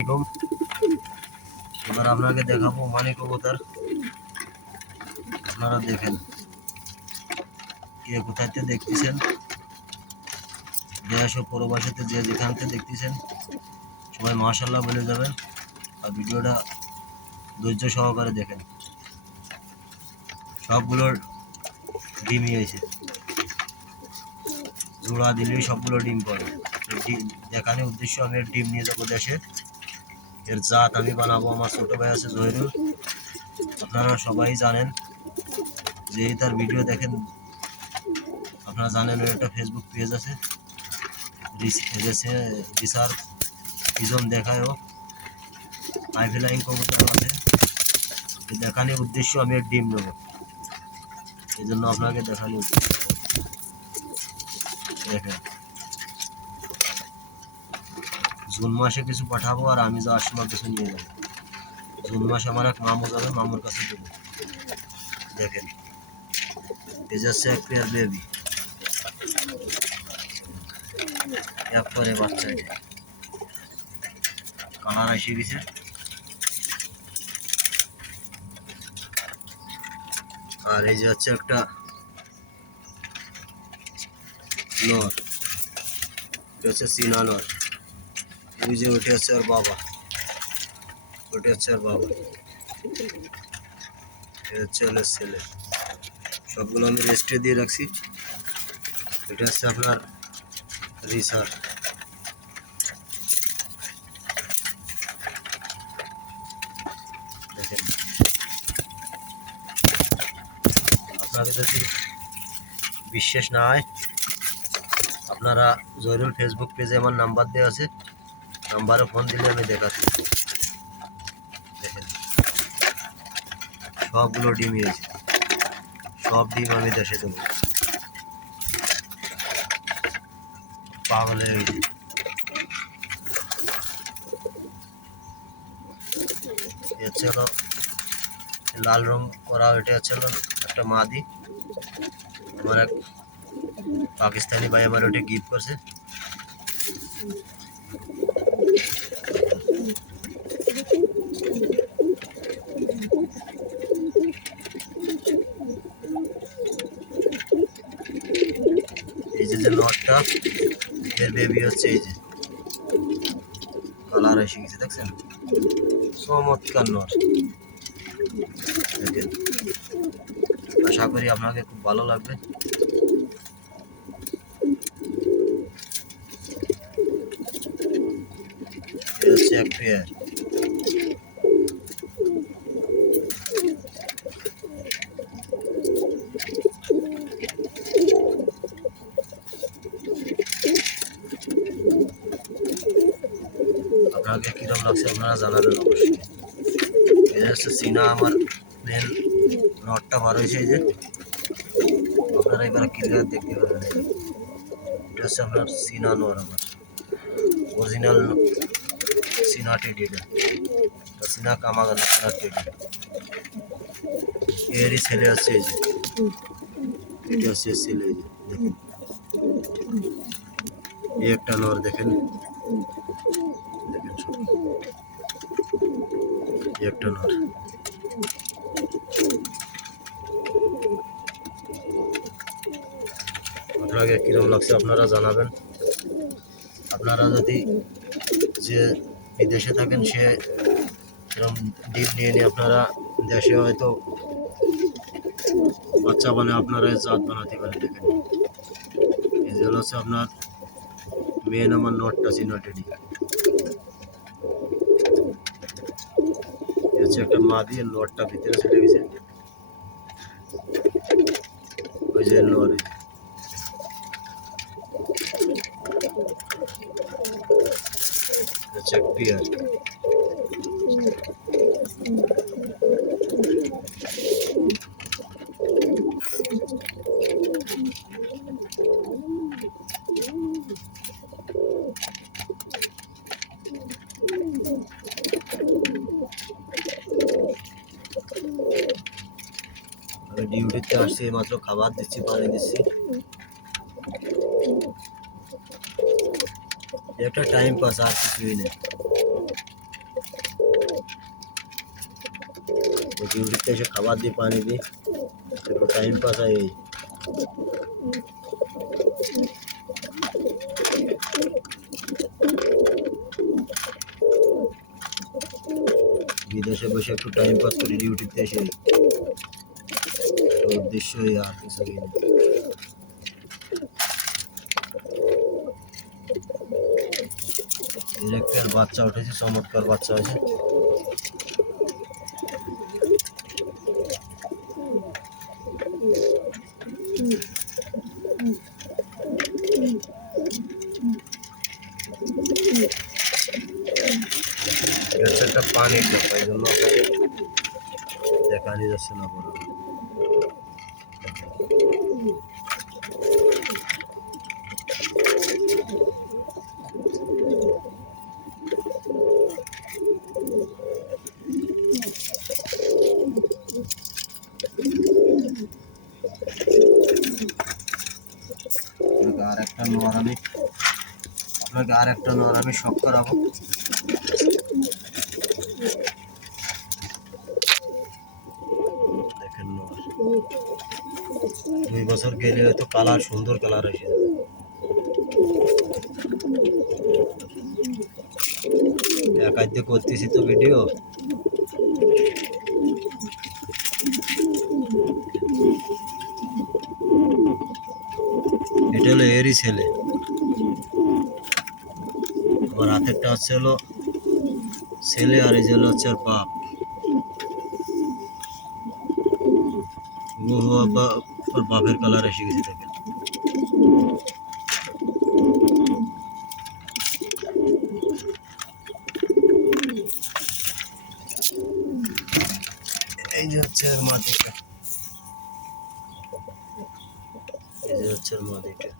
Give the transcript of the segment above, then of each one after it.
এরকম এবার আপনাকে দেখাবো মানি কবুতর। আপনারা দেখেন কে কোথাতে দেখতেছেন, দেশ ও পরবাসীতে যে যেখান থেকে দেখতেছেন সবাই মাশাআল্লাহ বলে যাবেন আর ভিডিওটা ধৈর্য সহকারে দেখেন। সবগুলোর ডিমই হয়েছে, জোড়া দিলেই সবগুলো ডিম পড়ে। দেখানোর উদ্দেশ্য আমি এর ডিম নিয়ে যাবো দেশে। এর জাত আমি বানাবো, আমার ছোটো ভাই আছে জহিরুল। আপনারা সবাই জানেন, যে তার ভিডিও দেখেন আপনারা জানেন ওর একটা ফেসবুক পেজ আছে, রিসার্চ পিজন দেখায়ও আইফ্লাইং কবুতর আছে। দেখানোর উদ্দেশ্য আমি এর ডিম নেবো, এই জন্য আপনাকে দেখানোর উদ্দেশ্য। দেখেন জুন মাসে কিছু পাঠাবো আর আমি যাওয়ার সময় কিছু নিয়ে যাবো। জুন মাসে আমার এক মামু যাবে, মামুর কাছে দেবো। দেখেন এই যাচ্ছে এক পেয়ার বেবি, একবারে বাচ্চা, কালার এসে গেছে। আর এই যে হচ্ছে একটা নর, এটা হচ্ছে চীনা নর। ওই যে ওটা হচ্ছে ওর বাবা, ওটা হচ্ছে ওর বাবা, এটা হচ্ছে ওর ছেলে। সবগুলো আমি রেস্টে দিয়ে রাখছি। এটা হচ্ছে আপনার রিসার। দেখেন আপনাদের যদি বিশ্বাস না হয়, আপনারা জহিরুল ফেসবুক পেজে আমার নাম্বার দেওয়া আছে, নাম্বারে ফোন দিলে আমি দেখাচ্ছি। দেখেন সবগুলো ডিম হয়েছে, সব ডিম আমি দেশে দেবো। পাগল হয়ে গেছে। হচ্ছে হলো লাল রং করা, ওইটা হচ্ছে হলো একটা মাদি। আমার এক পাকিস্তানি ভাই আমার ওটা গিফট করছে। এই যে নটটা, এর বেবি হচ্ছে এই যে কালার এসে গেছে, দেখছেন চমৎকার নট। দেখেন আশা করি আপনাকে খুব ভালো লাগবে। এটা হচ্ছে এক পেয়ার। আপনাকে কিরকম লাগছে আপনারা জানাবেন অবশ্যই। এটা হচ্ছে চীনা আমার মেন নটটা বার হয়েছে, এই যে আপনারা এবার ক্লিয়ার দেখতে পাবেন। এটা হচ্ছে আপনার চীনা নর, আমার অরিজিনাল চীনা টেডি। এটা চীনা কামাগান টেডি। এরই ছেলে আছে এই যে, এটা হচ্ছে ছেলে। এই যে দেখেন এই একটা নর, দেখেন দেখেন এই একটা নর। আপনাকে কিরকম লাগছে আপনারা জানাবেন। আপনারা যদি যে বিদেশে থাকেন সে এরকম ডিম নিয়ে নিয়ে আপনারা দেশে হয়তো বাচ্চা বানিয়ে আপনারা জাত বানাতে পারেন। দেখেন এই যে হচ্ছে আপনার মেন আমার নটটা চীনা টেডি। হচ্ছে একটা মা দিয়ে নটটা ভিতরে চলে গেছে, ওই যে নর। হচ্ছে এক পেয়ার। আমি ডিউটিতে আসছি, মাত্র খাবার দিচ্ছি, পানি দিচ্ছি। একটা টাইম পাস আর কিছুই নেই। ডিউটিতে এসে খাবার দিই, পানি দিই, একটু টাইম পাস হয় এই। বিদেশে বসে একটু টাইম পাস করি ডিউটিতে এসে, উদ্দেশ্যই আর কিছু নেই। একটা বাচ্চা উঠেছে, চমৎকার বাচ্চা আছে। একটা পানির টপ, এই জন্য দেখানি যাচ্ছে না বড়। আপনাকে আর একটা নর আমি শখ করাবো। দেখেন নর 2 বছর গেলে হয়তো কালার, সুন্দর কালার এসে যাবে। একাই দিয়ে করতেছি তো ভিডিও। এটা হলো এরই ছেলে। আমার হাতেরটা হচ্ছে হলো ছেলে, আর এই যে হচ্ছে ওর বাপ। ওর বাপের কালার এসে গেছে দেখেন। এই যে হচ্ছে ওর মাদিটা, এই যে হচ্ছে ওর মাদিটা।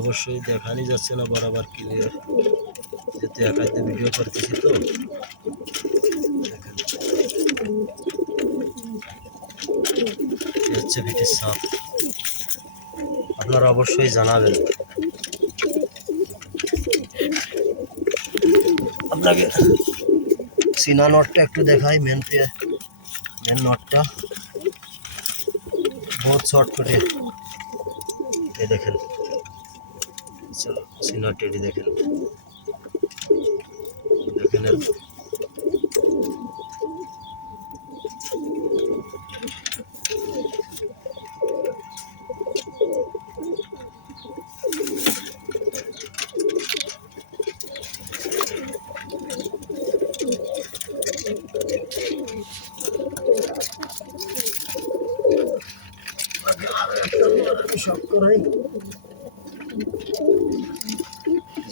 অবশ্যই দেখানি যাচ্ছে না বরাবর ক্লিয়ার, যেহেতু একাইতে ভিডিও করতেছি তো। দেখেন হচ্ছে ভিটির সাপ। আপনারা অবশ্যই জানাবেন। আপনাকে সিনা নটটা একটু দেখাই। মেন নটটা বহুত শর্টকাটে। এই দেখেন সিনা টেডি, দেখেন দেখেন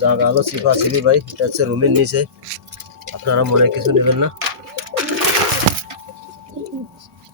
যা গেল সিপি ভাই। এটা হচ্ছে রুমের নিচে, আপনারা মনে কিছু নেবেন না।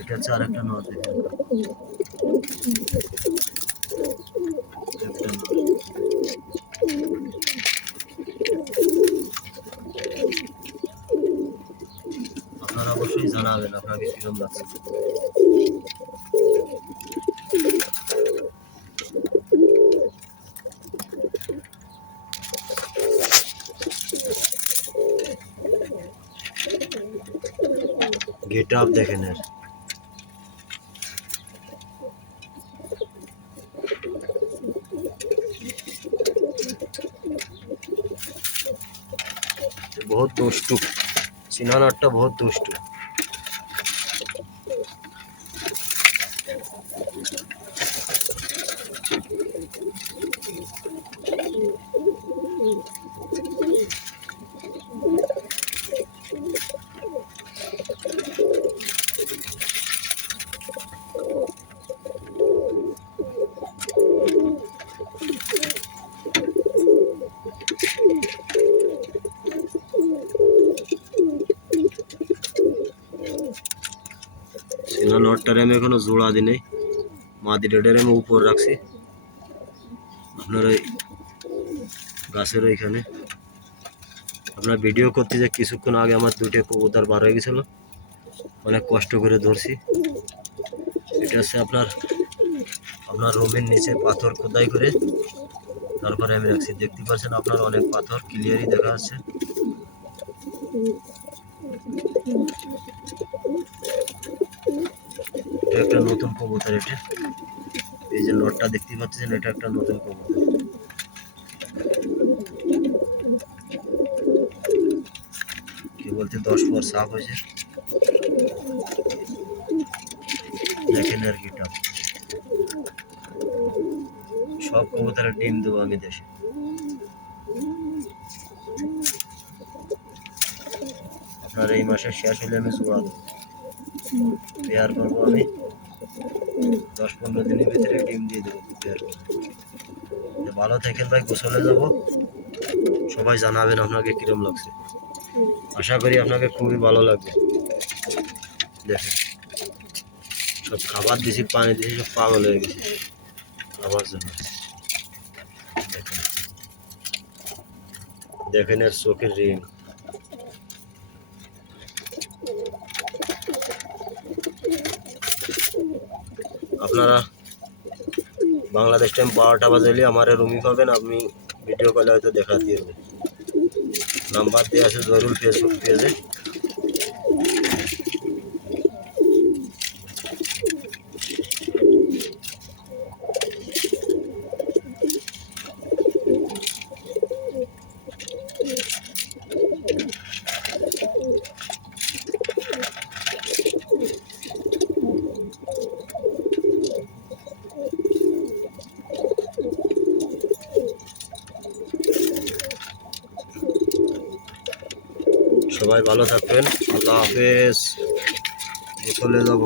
এটা হচ্ছে আর একটা নদ। আপনারা অবশ্যই জানাবেন আপনাকে কিরকম লাগছে। গেট আপ দেখেন এর। बहुत दुष्टू, सिना नटटा बहुत दुष्टू। সিনা নটটারে আমি এখনো জোড়া দিই নাই, মাদিটারে আমি উপর রাখছি আপনার ওই গাছের ওইখানে। আপনার ভিডিও করতে যে কিছুক্ষণ আগে আমার 2টে কবুতর বার হয়ে গেছিলো, অনেক কষ্ট করে ধরছি। এটা হচ্ছে আপনার রুমের নিচে পাথর খোদাই করে তারপরে আমি রাখছি। দেখতে পাচ্ছেন আপনার অনেক পাথর ক্লিয়ারই দেখা যাচ্ছে। এটা একটা নতুন কবুতর। এটা এই যে নটটা দেখতে পাচ্ছেন, এটা একটা নতুন কবুতর। কি বলতে 10 পর সাফ হয়েছে, দেখেন আর কি। সব কবুতরের ডিম দেবো আমি দেশে। আপনার এই মাসের শেষ হলে আমি জোড়া দেবো, পেয়ার করবো আমি। 10-15 দিনের ভিতরে ডিম দিয়ে দেবো, পেয়ার করবো। ভালো থাকেন ভাই, গোসলে যাব। সবাই জানাবেন আপনাকে কিরম লাগছে। আশা করি আপনাকে খুবই ভালো লাগবে। দেখেন সব খাবার দিছি, পানি দিছি, সব পাগল হয়ে গেছে খাবার জন্য। দেখেন দেখেন এর চোখের রিং। আপনারা বাংলাদেশ টাইম 12টা বাজলে আমার রুমি পাবেন, আপনি ভিডিও কলে হয়তো দেখা দিয়ে দেবেন। নাম্বার দিয়ে আছে জরুল ফেসবুক পেজে। সবাই ভালো থাকবেন, আল্লাহ হাফেজ। চলে যাব।